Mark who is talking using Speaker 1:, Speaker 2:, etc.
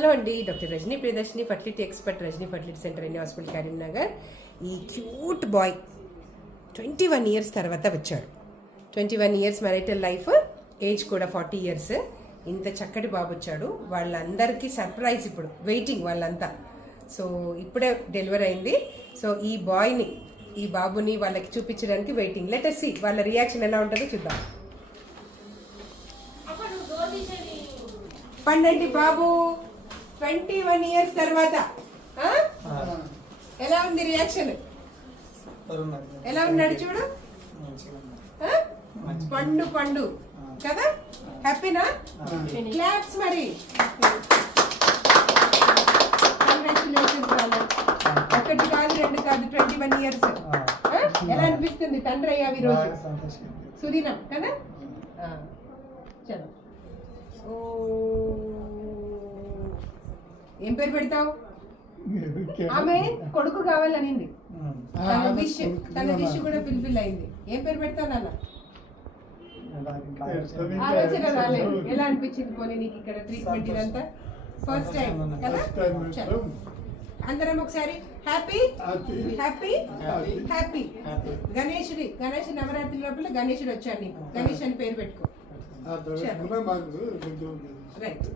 Speaker 1: Hello అండి doctor Rajani Priyadarshini fertility expert Rajani fertility centre అండి hospital Karimnagar ఈ cute boy twenty one years తర్వాత వచ్చాడు. Twenty one years marital life age కూడా forty years. ఇంత చక్కటి బాబు వచ్చాడు. వాళ్ళందరికీ సర్ప్రైజ్ ఇప్పుడు వెయిటింగ్ వాళ్ళంతా. సో ఇప్పుడే డెలివరీ అయింది. సో ఈ బాయ్ని ఈ బాబుని వాళ్ళకి చూపించడానికి వెయిటింగ్. లెట్ సి వాళ్ళ రియాక్షన్ ఎలా ఉంటుందో చూద్దాం. పండండి బాబు. ట్వంటీ వన్ ఇయర్స్ తర్వాత? ఎలా ఉంది రియాక్షన్ ఎలా ఉన్నాడు చూడు? పండు పండు. కదా? హ్యాపీనా? క్లాప్స్ మరి. ఒకటి కాదు రెండు కాదు ట్వంటీ వన్ ఇయర్స్. ఎలా అనిపిస్తుంది? తండ్రి అయ్యావు ఈ రోజు? సుదీనం కదా? ఆ. చలో. ఓ. ఏం పేరు పెడతావు? ఆమె కొడుకు కావాలనింది. తన విష్ తన విష్ కూడా ఫుల్ఫిల్ అయింది. ఏం పేరు పెడతావు నాన్న? ఆలోచన రాలేదు. ఎలా అనిపించింది పోనీ నీకు ఇక్కడ ట్రీట్మెంట్ ఇదంతా? ఫస్ట్ టైం కదా. అందరం ఒకసారి హ్యాపీ? హ్యాపీ. హ్యాపీ? గణేశుడి గణేష్ నవరాత్రి లోపల గణేశుడు వచ్చాడు నీకు. గణేష్ అని పేరు పెట్టుకో. రైట్